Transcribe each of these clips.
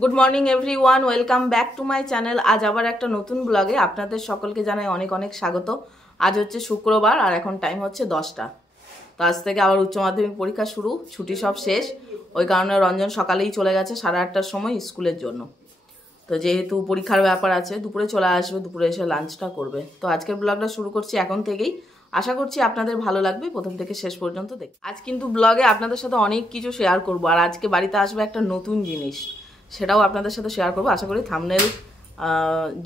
Good morning everyone, welcome back to my channel. আজ আবার একটা নতুন ব্লগে আপনাদের সকলকে জানাই অনেক অনেক স্বাগত। আজ হচ্ছে শুক্রবার আর এখন টাইম হচ্ছে 10টা। তো আজ থেকে আবার উচ্চ মাধ্যমিক পরীক্ষা শুরু, ছুটি সব শেষ। ওই কারণে রঞ্জন সকালেই চলে গেছে 8:30টার সময় স্কুলের জন্য। তো যেহেতু পরীক্ষার ব্যাপার আছে, দুপুরে চলে আসবে, দুপুরে এসে লাঞ্চটা করবে। তো আজকের ব্লগটা শুরু করছি এখন থেকেই। আশা করছি আপনাদের ভালো লাগবে, প্রথম থেকে শেষ পর্যন্ত দেখ। আজ কিন্তু ব্লগে আপনাদের সাথে অনেক কিছু শেয়ার করব, আর আজকে বাড়িতে আসবে একটা নতুন জিনিস, সেটাও আপনাদের সাথে শেয়ার করবো। আশা করি থাম্বনেল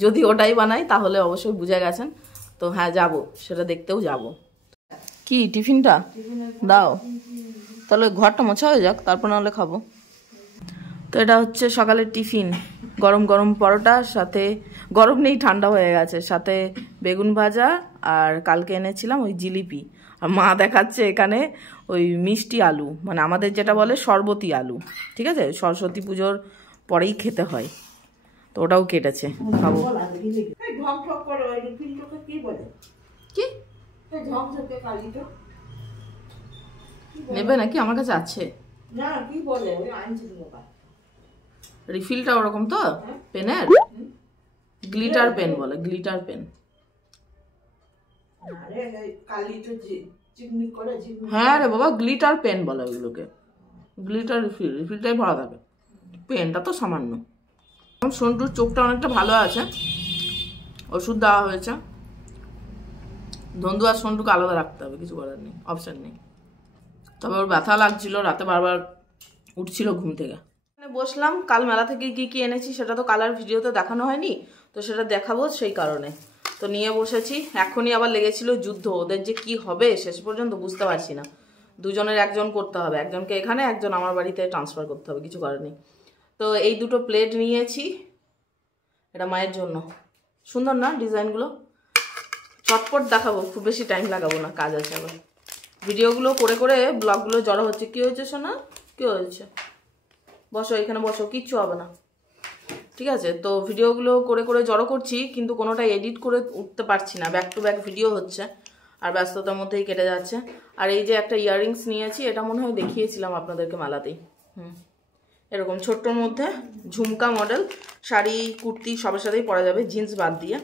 যদি ওটাই বানাই তাহলে অবশ্যই বুঝে গেছেন। তো হ্যাঁ, যাব, সেটা দেখতেও যাব। কি টিফিনটা দাও, তাহলে ঘরটা মোছা হয়ে যাক, তারপর নাহলে খাবো। তো এটা হচ্ছে সকালের টিফিন, গরম গরম পরোটা, সাথে গরম নেই, ঠান্ডা হয়ে গেছে, সাথে বেগুন ভাজা, আর কালকে এনেছিলাম ওই জিলিপি। আর মা দেখাচ্ছে এখানে ওই মিষ্টি আলু, মানে আমাদের যেটা বলে শরবতি আলু, ঠিক আছে, সরস্বতী পুজোর পরেই খেতে হয়। তো ওটাও কেটেছে, খাবো। কি নেবে নাকি? আমার কাছে আছে। রিফিলটা ওরকম তো পেনের, গ্লিটার পেন বলে, গ্লিটার পেন। হ্যাঁ রে বাবা, গ্লিটার পেন বলে ওইগুলোকে, গ্লিটার রিফিল, রিফিলটাই ভরা থাকে, পেনটা তো সামান্য। এখন সন্টুর চোখটা অনেকটা ভালো আছে, ওষুধ দেওয়া হয়েছে। ধন্দু আর সন্টুকে আলাদা রাখতে হবে, কিছু করার নেই, অপশন নেই। তবে ওর ব্যথা লাগছিল, রাতে বারবার উঠছিল ঘুম থেকে। বসলাম, কাল মেলা থেকে কি কি এনেছি সেটা তো কালার ভিডিওতে দেখানো হয়নি, তো সেটা দেখাবো সেই কারণে। তো নিয়ে বসেছি। এখনই আবার লেগেছিল যুদ্ধ, ওদের যে কি হবে শেষ পর্যন্ত বুঝতে পারছি না। দুজনের একজন করতে হবে, একজনকে এখানে, একজন আমার বাড়িতে ট্রান্সফার করতে হবে, কিছু করার নেই। তো এই দুটো প্লেট নিয়েছি, এটা মায়ের জন্য। সুন্দর না ডিজাইনগুলো? চটপট দেখাবো, খুব বেশি টাইম লাগাবো না, কাজ আছে আবার। ভিডিওগুলো করে করে ব্লগগুলো জড়ো হচ্ছে। কি হয়েছে সোনা, কি হয়েছে? বসো এখানে, বসো, কিচ্ছু হবে না, ঠিক আছে? তো ভিডিওগুলো করে করে জড়ো করছি, কিন্তু কোনোটা এডিট করে উঠতে পারছি না, ব্যাক টু ব্যাক ভিডিও হচ্ছে, আর ব্যস্ততার মধ্যেই কেটে যাচ্ছে। আর এই যে একটা ইয়াররিংস নিয়েছি, এটা মনে হয় দেখিয়েছিলাম আপনাদেরকে মেলাতেই। এরকম ছোট্টর মধ্যে ঝুমকা মডেল, শাড়ি কুর্তি সবার সাথেই পরা যাবে, জিন্স বাদ দিয়ে।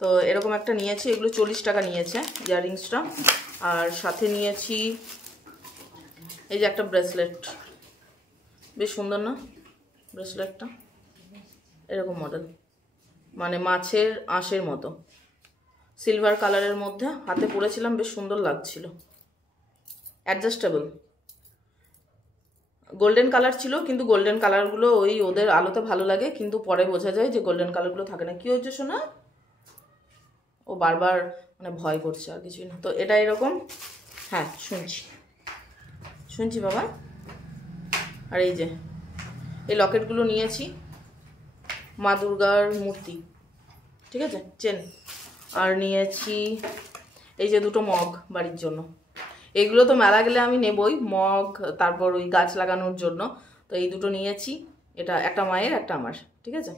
তো এরকম একটা নিয়েছি, এগুলো 40 টাকা নিয়েছে ইয়াররিংসটা। আর সাথে নিয়েছি এই যে একটা ব্রেসলেট, বেশ সুন্দর না ব্রেসলেটটা? এরকম মডেল, মানে মাছের আঁশের মতো, সিলভার কালারের মধ্যে, হাতে পরেছিলাম, বেশ সুন্দর লাগছিল, অ্যাডজাস্টেবল। গোল্ডেন কালার ছিল, কিন্তু গোল্ডেন কালারগুলো ওই ওদের আলোতে ভালো লাগে, কিন্তু পরে বোঝা যায় যে গোল্ডেন কালারগুলো থাকে না। কি হয়েছে শোনা? ও বারবার মানে ভয় করছে, আর কিছুই না। তো এটা এরকম, হ্যাঁ শুনছি শুনছি বাবা। আর এই যে এই লকেটগুলো নিয়েছি, মা দুর্গার মূর্তি, ঠিক আছে, চেন। আর নিয়েছি এই যে দুটো মগ বাড়ির জন্য। এগুলো তো মেলা গেলে আমি নেবই, মগ, তারপর ওই গাছ লাগানোর জন্য। তো এই দুটো নিয়েছি, এটা একটা মায়ের, একটা আমার, ঠিক আছে?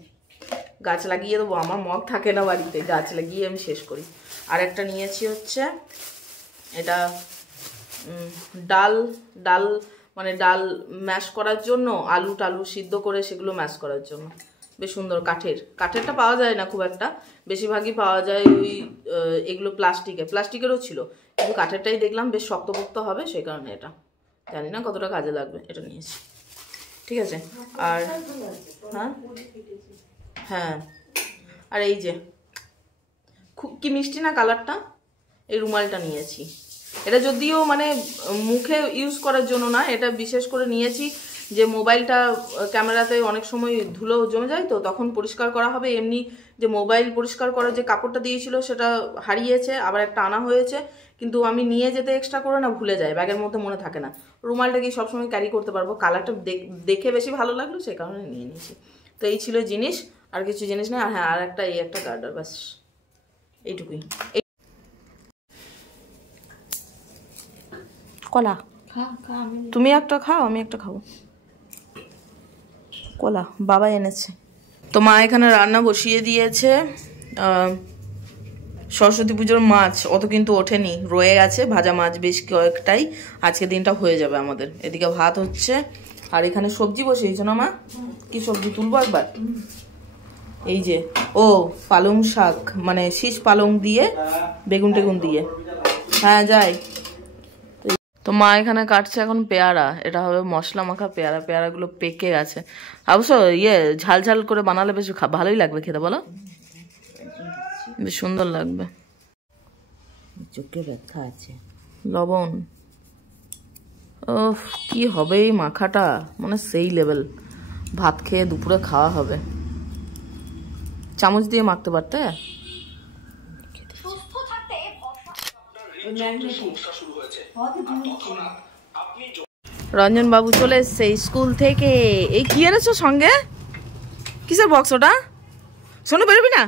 গাছ লাগিয়ে দেবো, আমার মগ থাকে না বাড়িতে, গাছ লাগিয়ে আমি শেষ করি। আর একটা নিয়েছি হচ্ছে এটা ডাল, ডাল মানে ডাল ম্যাশ করার জন্য, আলু টালু সিদ্ধ করে সেগুলো ম্যাশ করার জন্য। বেশ সুন্দর, কাঠের, কাঠেরটা পাওয়া যায় না খুব একটা, বেশিরভাগই পাওয়া যায় ওই এগুলো প্লাস্টিকেরও ছিল, কিন্তু কাঠেরটাই দেখলাম বেশ শক্তপোক্ত হবে, সেই কারণে এটা, জানি না কতটা কাজে লাগবে, এটা নিয়েছি, ঠিক আছে? আর হ্যাঁ হ্যাঁ, আর এই যে খুব কি মিষ্টি না কালারটা, এই রুমালটা নিয়েছি। এটা যদিও মানে মুখে ইউজ করার জন্য না, এটা বিশেষ করে নিয়েছি যে মোবাইলটা ক্যামেরাতে অনেক সময় ধুলো জমে যায়, তো তখন পরিষ্কার করা হবে। এমনি যে মোবাইল পরিষ্কার করার যে কাপড়টা দিয়েছিল সেটা হারিয়েছে, আবার একটা আনা হয়েছে, কিন্তু আমি নিয়ে যেতে এক্সট্রা করে না, ভুলে যাই, ব্যাগের মধ্যে মনে থাকে না। রুমালটা কি সবসময় ক্যারি করতে পারবো, কালারটা দেখে বেশি ভালো লাগলো, সেই কারণে নিয়ে নিয়েছি। তো এই ছিল জিনিস, আর কিছু জিনিস নেই। আর হ্যাঁ, আর একটা এই একটা গার্ডার, ব্যাস এইটুকুই। কলা তুমি একটা খাও, আমি একটা খাবো। কলা বাবা এনেছে। তো মা এখানে রান্না বসিয়ে দিয়েছে, সরস্বতী পুজোর মাছ অত কিন্তু ওঠেনি, রয়ে গেছে ভাজা মাছ বেশ কয়েকটাই। আজকে দিনটা হয়ে যাবে আমাদের। এদিকে ভাত হচ্ছে আর এখানে সবজি বসিয়েছো না মা? কি সবজি তুলবো একবার? এই যে পালং শাক, মানে শীষ পালং দিয়ে বেগুন টেগুন দিয়ে। হ্যাঁ যাই। তো মা এখানে কাটছে এখন পেয়ারা, এটা হবে মশলা মাখা পেয়ারা। পেয়ারাগুলো পেকে গেছে, অবশ্য ঝাল ঝাল করে বানালে বেশ ভালোই লাগবে খেতে, বলো? বেশ সুন্দর লাগবে। চোখে ব্যথা আছে, লবণ। ওফ, কি হবে এই মাখাটা, মানে সেই লেভেল। ভাত খেয়ে দুপুরে খাওয়া হবে। চামচ দিয়ে মাখতে পারতে। রঞ্জন বাবু চলে এসছে স্কুল থেকে। এই কি এনেছো সঙ্গে? কিসের বক্স ওটা? শোনো, বেরোবি না।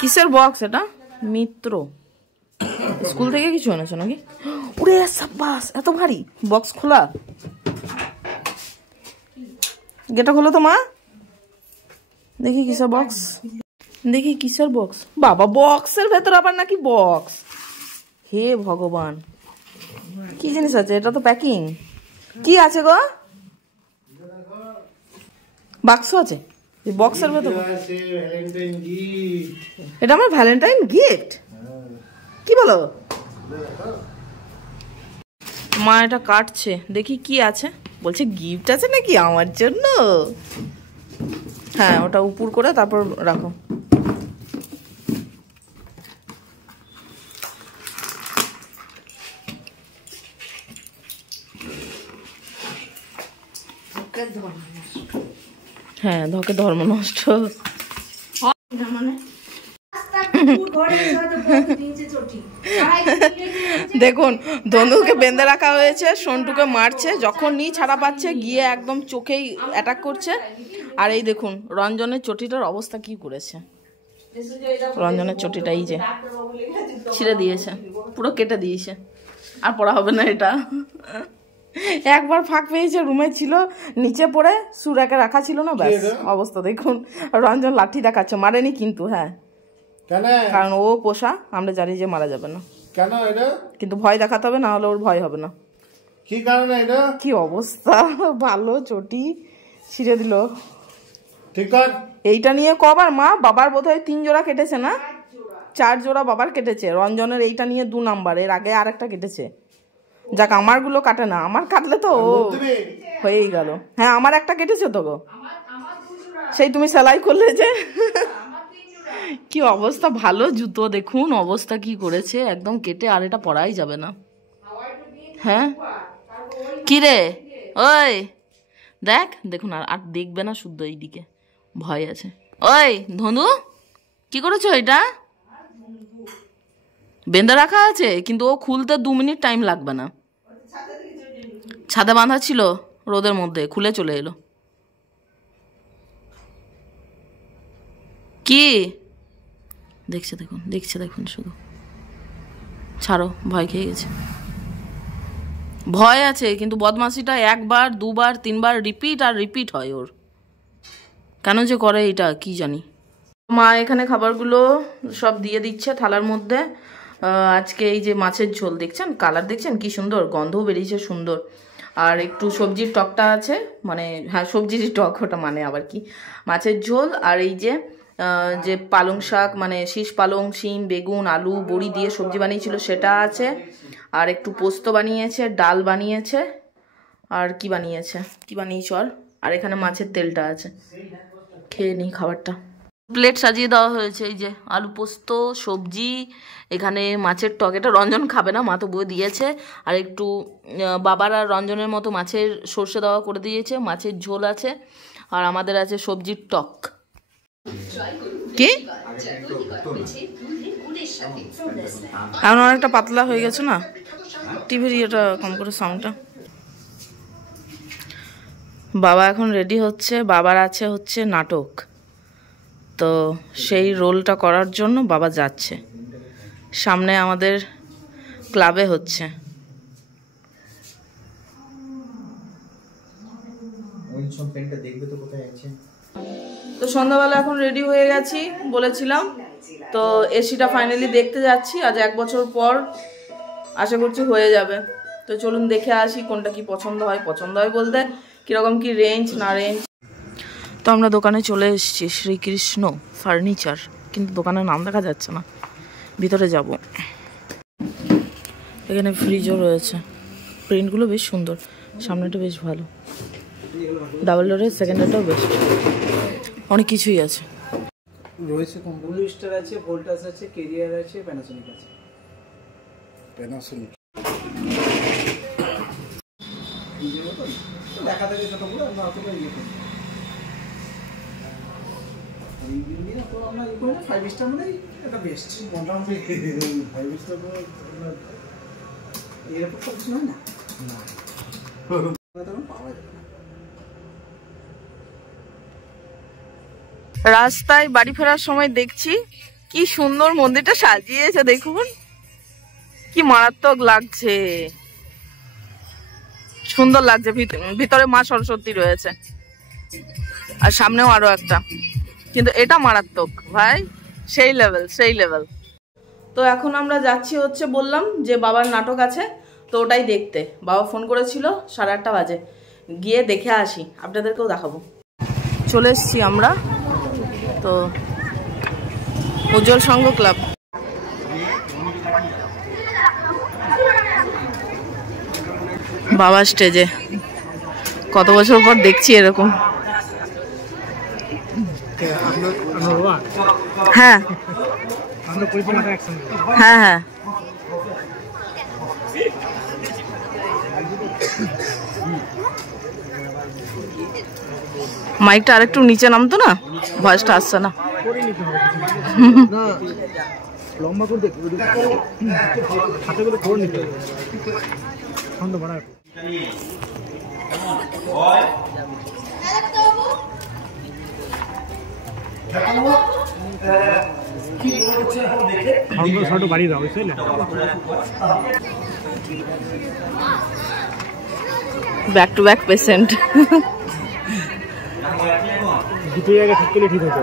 কিসের বক্স এটা? মিত্র স্কুল থেকে কিছু এনেছো নাকি? উড়ে সাব্বাস, এত ভারী বক্স। খোলা, গেটটা খোলো তো মা, দেখি কিসের বক্স। দেখি কিসের বক্স। বাবা, বক্সের ভেতর আবার নাকি বক্স? হে ভগবান, কি জিনিস আছে এটা? তো প্যাকিং। কি আছে গো? বাক্স আছে, বক্সের ভেতর। এটা আমার ভ্যালেন্টাইন গিফট? কি বলো? মা এটা কাটছে, দেখি কি আছে। বলছে গিফট আছে নাকি আমার জন্য? হ্যাঁ, ওটা উপর করে তারপর রাখো। হ্যাঁ, ধকে ধর্ম নষ্ট। দেখুন, ধনুকে বেঁধে রাখা হয়েছে, সন্টুকে মারছে, যখন নি ছাড়া পাচ্ছে গিয়ে একদম চোখেই অ্যাটাক করছে। আর এই দেখুন রঞ্জনের চটিটার অবস্থা কি করেছে। রঞ্জনের চটিটা এই যে ছিঁড়ে দিয়েছে, পুরো কেটে দিয়েছে। আর পড়া হবে না এটা। একবার ফাঁক পেয়েছে, রুমে ছিল, নিচে পড়ে সুরাকে রাখা ছিল না, ব্যাস অবস্থা দেখুন। রঞ্জন লাঠি দেখাচ্ছে, মারেনি কিন্তু। হ্যাঁ, কারণ ও পোষা, আমরা জানি যে মারা যাবে না। কেন এটা? কিন্তু ভয় দেখাতে হবে, না হলে ওর ভয় হবে না। কি কারণে এটা? কি অবস্থা, ভালো চটি ছিঁড়ে দিল। ঠিক আছে, এইটা নিয়ে কবার মা? বাবার বোধহয় 3 জোড়া কেটেছে না? 4 জোড়া বাবার কেটেছে। রঞ্জনের এইটা নিয়ে 2 নাম্বার, এর আগে আরেকটা কেটেছে। যাক, আমার গুলো কাটে না, আমার কাটলে তো হয়েই গেল। হ্যাঁ, আমার একটা কেটেছে তো গো, সেই তুমি সেলাই করলে যে। কি অবস্থা, ভালো জুতো দেখুন অবস্থা কি করেছে, একদম কেটে আর এটা পরাই যাবে না। হ্যাঁ, কি রে ওই দেখ, দেখুন আর দেখবে না, শুদ্ধ এইদিকে ভয় আছে। ওই ধনু, কি করেছো? এটা বেঁধে রাখা আছে, কিন্তু ও খুলতে 2 মিনিট টাইম লাগবে না। ছাদে বাঁধা ছিল, রোদের মধ্যে খুলে চলে এলো। কি দেখছে দেখুন, দেখছে দেখুন শুধু। ছাড়ো, ভয় খেয়ে গেছে। ভয় আছে, কিন্তু বদমাশিটা 1 বার 2 বার 3 বার রিপিট আর রিপিট হয় ওর। কেন যে করে এটা কি জানি। মা এখানে খাবারগুলো সব দিয়ে দিচ্ছে থালার মধ্যে। আজকে এই যে মাছের ঝোল দেখছেন, কালার দেখছেন কি সুন্দর, গন্ধও বেরিয়েছে সুন্দর। আর একটু সবজির টকটা আছে, মানে হ্যাঁ সবজির টক, ওটা মানে আবার কি, মাছের ঝোল। আর এই যে পালং শাক, মানে শীষ পালং, শিম, বেগুন, আলু, বড়ি দিয়ে সবজি বানিয়েছিল সেটা আছে। আর একটু পোস্ত বানিয়েছে, ডাল বানিয়েছে, আর কি বানিয়েছে, কি বানিয়েছ আর এখানে মাছের তেলটা আছে। খেয়ে নিই খাবারটা। প্লেট সাজিয়ে দেওয়া হয়েছে, এই যে আলু পোস্ত, সবজি, এখানে মাছের টক। এটা রঞ্জন খাবে না, মা তো বয়ে দিয়েছে। আর একটু বাবার আর রঞ্জনের মতো মাছের সর্ষে দেওয়া করে দিয়েছে, মাছের ঝোল আছে। আর আমাদের আছে সবজির টক। কি এখন অনেকটা পাতলা হয়ে গেছে না, টিভির ইয়েটা কম করে সাউন্ডটা। বাবা এখন রেডি হচ্ছে, বাবার হচ্ছে নাটক, তো সেই রোলটা করার জন্য বাবা যাচ্ছে। সামনে আমাদের ক্লাবে হচ্ছে। তো সন্ধ্যাবেলা এখন রেডি হয়ে গেছি, বলেছিলাম তো এসিটা ফাইনালি দেখতে যাচ্ছি আজ 1 বছর পর, আশা করছি হয়ে যাবে। তো চলুন দেখে আসি কোনটা কি পছন্দ হয় বলতে কীরকম কি রেঞ্জ না রেঞ্জ। তো আমরা দোকানে চলে এসেছি, শ্রীকৃষ্ণ ফার্নিচার, কিন্তু দোকানের নাম দেখা যাচ্ছে না, ভিতরে যাব। এখানে ফ্রিজও রয়েছে, প্রিন্টগুলো বেশ সুন্দর, সামনেটা বেশ ভালো, ডাবল ডোরের, সেকেন্ড ডোরটাও বেশ, অনেক কিছুই আছে রয়েছে। ব্লু স্টার আছে, ভোল্টাস আছে, কেরিয়ার আছে, প্যানাসোনিক আছে। প্যানাসোনিক দেখা থাকে ছোটগুলো, আমরা অতটা ইয়ে করি। তো আমরা ইয়ে করি না, 5 স্টার মানে এটা বেস্ট, মোটামুটি 5 স্টার এরকম সব কিছু হয় না, পাওয়া যাবে না। রাস্তায় বাড়ি ফেরার সময় দেখছি কি সুন্দর মন্দিরটা সাজিয়েছে, দেখুন কি মারাত্মক লাগছে, সুন্দর লাগছে। ভিতরে মা সরস্বতী রয়েছে আর সামনেও আরো একটা, কিন্তু এটা মারাত্মক ভাই, সেই লেভেল। তো এখন আমরা যাচ্ছি হচ্ছে, বললাম যে বাবার নাটক আছে, তো ওটাই দেখতে। বাবা ফোন করেছিল 8:30 বাজে, গিয়ে দেখে আসি, আপনাদেরকেও দেখাবো। চলে এসছি আমরা, তো উজ্জ্বল সংঘ ক্লাব। বাবা স্টেজে, কত বছর পর দেখছি এরকম। হ্যাঁ হ্যাঁ হ্যাঁ, মাইকটা আরেকটু নিচে নামতো না, ভয়েসটা আসছে না। লম্বা করে দেখো, হাতে করে করে নিতে হবে। বাড়ি দাও, বুঝলে? ব্যাক টু ব্যাক পেশেন্ট, দুটো জায়গায় ঠিক করলে ঠিক হতো।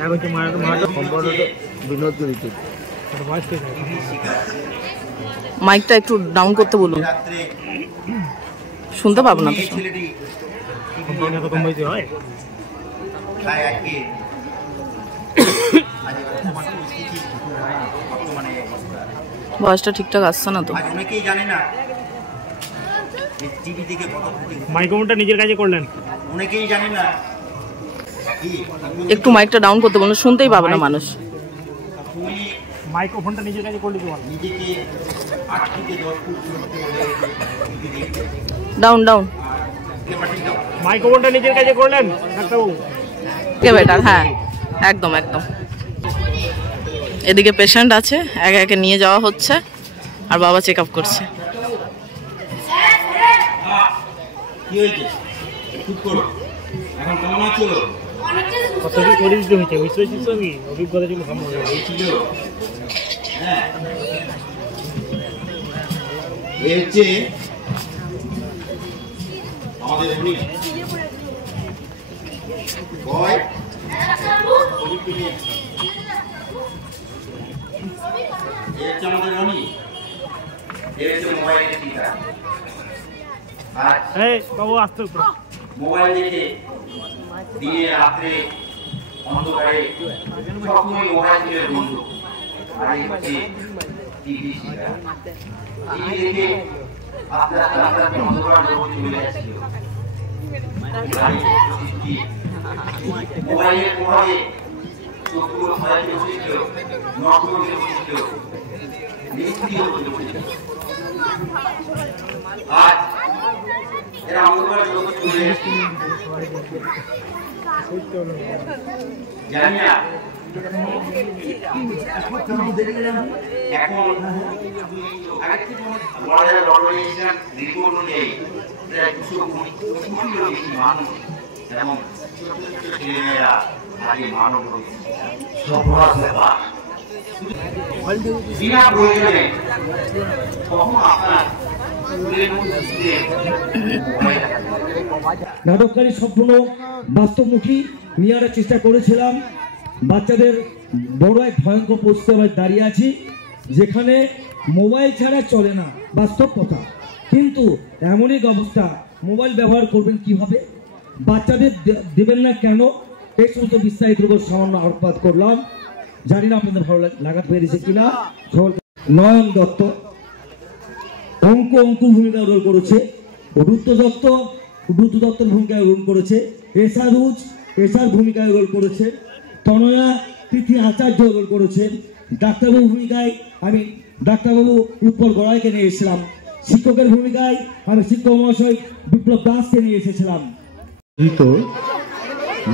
এখন হচ্ছে মাটা সম্পর্কটা বিনোদ করেছে। মাইকটা একটু ডাউন করতে বলুন, শুনতে পাবো না তো। হয় ভয়েসটা ঠিকঠাক আসছে না তো। মাইক্রোফোনটা নিজের কাছে করলেন, অনেকেই জানে না। একটু মাইকটা ডাউন করতে বলুন, শুনতেই পাবে না মানুষ। মাইক্রোফোনটা নিজের কাছে করলে ডাউন ডাউন, মাইক্রোফোনটা নিজের কাছে করলেন কে বেটার? হ্যাঁ একদম একদম। এদিকে পেশেন্ট আছে, একে একে নিয়ে যাওয়া হচ্ছে, আর বাবা চেক আপ করছে। কি হয়েছে? চুপ করো, এখন কেমন আছো? কত কি করে দিতে হয়েছে, বুঝতে পারছিস? আমি অভিজ্ঞতা ছিল সম্ভব হয়েছিল। হ্যাঁ, এই হচ্ছে আমাদের উনি বয়, এই হচ্ছে আমাদের রনি, এই হচ্ছে মোবাইলের টিকা। বাবু আসতে মোবাইল দেখে দিনে রাত্রে অন্ধকারে সবসময় মোবাইল ছিল বন্ধু। আর এই হচ্ছে টিভি দেখে আস্তে আস্তে আস্তে আস্তে অন্ধকার জগতে চলে যাচ্ছিল। মোবাইলের প্রভাবে চোখগুলো খোলা ছিল, নষ্ট হয়ে বসেছিল, নিষ্ক্রিয় হয়ে বসেছিল। আজ এরা অন্ধকার জগতে চলে যাচ্ছে, জানি না। এখন আরেক থেকে বলা যায় অর্গানাইজেশন রিপোর্ট অনুযায়ী প্রায় 220 বেশি মানুষ এবং ছেলেমেয়েরা আগে মানব সফল ব্যাপার বিনা প্রয়োজনে কখনো আপনার নাটককারী সম্পূর্ণ বাস্তবমুখী নিয়ে আনার চেষ্টা করেছিলাম, বাচ্চাদের বড় এক ভয়ঙ্কর পরিস্থিতি দাঁড়িয়ে আছি, যেখানে মোবাইল ছাড়া চলে না, বাস্তব কথা। কিন্তু এমনই অবস্থা, মোবাইল ব্যবহার করবেন কিভাবে, বাচ্চাদের দেবেন না কেন, এই সমস্ত বিস্তারিত উপর সামান্য আলোকপাত করলাম। জানি না আপনাদের ভালো লাগাতে পেরেছে কিনা। নয়ন দত্ত অঙ্কুর ভূমিকা রোল করেছে, রুদ্র দত্তর ভূমিকায় রোল করেছে, এসার ভূমিকায় রোল করেছে, তনয়া তিথি আচার্য রোল করেছে। ডাক্তারবাবু ভূমিকায় আমি ডাক্তারবাবু উৎপল গড়াইকে নিয়ে এসেছিলাম। শিক্ষকের ভূমিকায় আমি শিক্ষক মহাশয় বিপ্লব দাসকে নিয়ে এসেছিলাম।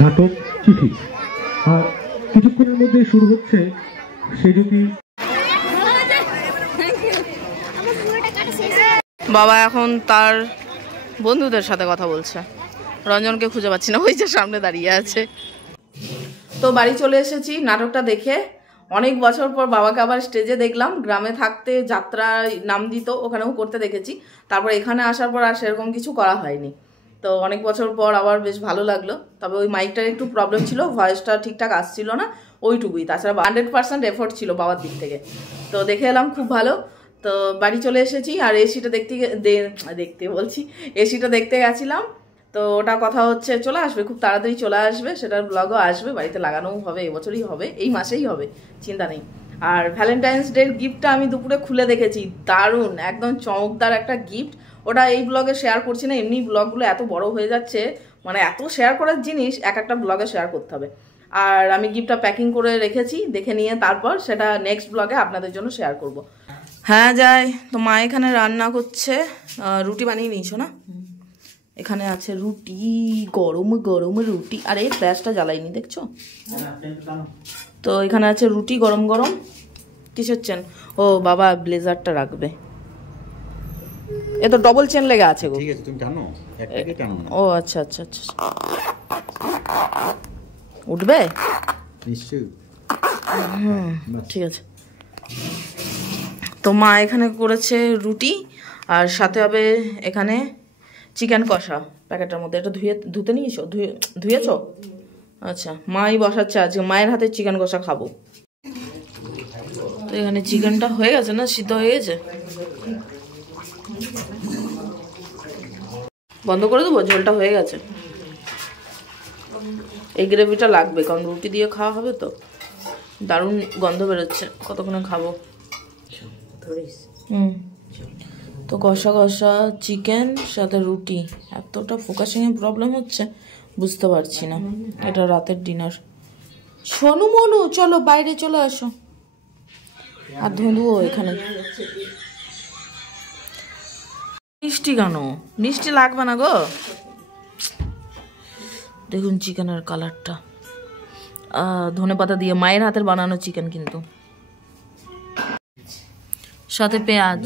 নাটক চিঠি, আর কিছুক্ষণের মধ্যে শুরু হচ্ছে সেজুতি। বাবা এখন তার বন্ধুদের সাথে কথা বলছে। রঞ্জনকে খুঁজে পাচ্ছি না, ওই যে সামনে দাঁড়িয়ে আছে। তো বাড়ি চলে এসেছি নাটকটা দেখে। অনেক বছর পর বাবাকে আবার স্টেজে দেখলাম। গ্রামে থাকতে যাত্রা নাম দিত, ওখানেও করতে দেখেছি। তারপর এখানে আসার পর আর সেরকম কিছু করা হয়নি। তো অনেক বছর পর আবার বেশ ভালো লাগলো। তবে ওই মাইকটার একটু প্রবলেম ছিল, ভয়েসটা ঠিকঠাক আসছিল না, ওইটুকুই। তাছাড়া 100% এফোর্ট ছিল বাবার দিক থেকে। তো দেখে এলাম, খুব ভালো। তো বাড়ি চলে এসেছি। আর এসিটা এসিটা দেখতে গেছিলাম। তো ওটা কথা হচ্ছে চলে আসবে, খুব তাড়াতাড়ি চলে আসবে, সেটার ব্লগও আসবে, বাড়িতে লাগানোও হবে, এবছরই হবে, এই মাসেই হবে, চিন্তা নেই। আর ভ্যালেন্টাইন্স ডের গিফটটা আমি দুপুরে খুলে দেখেছি, দারুণ, একদম চমকদার একটা গিফট। ওটা এই ব্লগে শেয়ার করছি না, এমনি ব্লগগুলো এত বড় হয়ে যাচ্ছে, মানে এত শেয়ার করার জিনিস একটা ব্লগে শেয়ার করতে হবে। আর আমি গিফটটা প্যাকিং করে রেখেছি, দেখে নিয়ে তারপর সেটা নেক্সট ব্লগে আপনাদের জন্য শেয়ার করব। হ্যাঁ যাই, তো মা এখানে রান্না করছে, রুটি বানিয়ে নিয়েছো না? এখানে আছে রুটি, গরম গরম রুটি। আরে গ্যাসটা জ্বালাইনি, দেখছো? তো এখানে আছে রুটি গরম গরম। কিসের চেন? ও বাবা ব্লেজারটা রাখবে, এ তো ডবল চেন লেগে আছে গো। ঠিক আছে, তুমি টানো, একটাকে টানো। ও আচ্ছা আচ্ছা আচ্ছা, উঠবে নিশ্চয়ই। ঠিক আছে। তো মা এখানে করেছে রুটি, আর সাথে হবে এখানে চিকেন কষা প্যাকেটের মধ্যে। এটা ধুতে নিয়েছো? ধুয়েছো? আচ্ছা, মাই বসাচ্ছে আজকে, মায়ের হাতে চিকেন কষা খাবো। তো এখানে চিকেনটা হয়ে গেছে না, সিদ্ধ হয়ে গেছে? বন্ধ করে দেবো, ঝোলটা হয়ে গেছে। এই গ্রেভিটা লাগবে, কারণ রুটি দিয়ে খাওয়া হবে তো। দারুণ গন্ধ বেরোচ্ছে, কতক্ষণে খাবো। তো কষা কষা চিকেন সাথে রুটি, এতটা ফোকাসিংয়ে প্রবলেম হচ্ছে বুঝতে পারছি না। এটা রাতের ডিনার। সোনু মনু চলো বাইরে চলে আসো। আর ধুঁধুও এখানে। মিষ্টি কেন? মিষ্টি লাগবে না গো। দেখুন চিকেনের কালারটা, ধনেপাতা দিয়ে মায়ের হাতের বানানো চিকেন, কিন্তু সাথে পেঁয়াজ।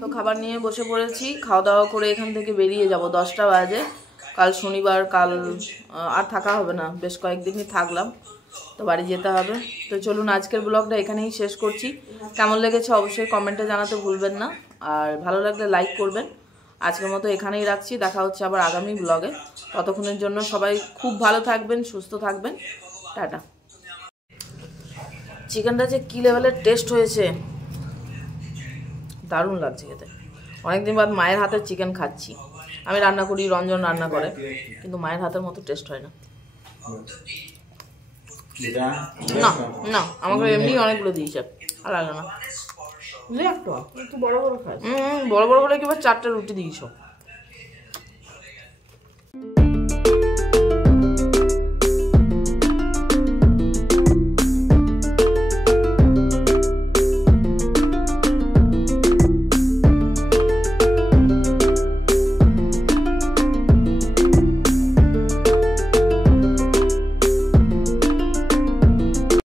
তো খাবার নিয়ে বসে পড়েছি, খাওয়া দাওয়া করে এখান থেকে বেরিয়ে যাব। 10টা বাজে, কাল শনিবার, কাল আর থাকা হবে না, বেশ কয়েকদিনই থাকলাম, তো বাড়ি যেতে হবে। তো চলুন আজকের ব্লগটা এখানেই শেষ করছি। কেমন লেগেছে অবশ্যই কমেন্টে জানাতে ভুলবেন না, আর ভালো লাগলে লাইক করবেন। আজকের মতো এখানেই রাখছি, দেখা হচ্ছে আবার আগামী ব্লগে। ততক্ষণের জন্য সবাই খুব ভালো থাকবেন, সুস্থ থাকবেন, টাটা। চিকেনটা যে কী লেভেলের টেস্ট হয়েছে, দারুণ লাগছে খেতে। অনেকদিন বাদ মায়ের হাতের চিকেন খাচ্ছি। আমি রান্না করি, রঞ্জন রান্না করে, কিন্তু মায়ের হাতের মতো টেস্ট হয় না। না না, আমাকে এমনি অনেকগুলো দিয়েছে, আর লাগে না। একটু বড় বড় খাই, বড় বড় করে একেবারে 4টে রুটি দিয়েছ।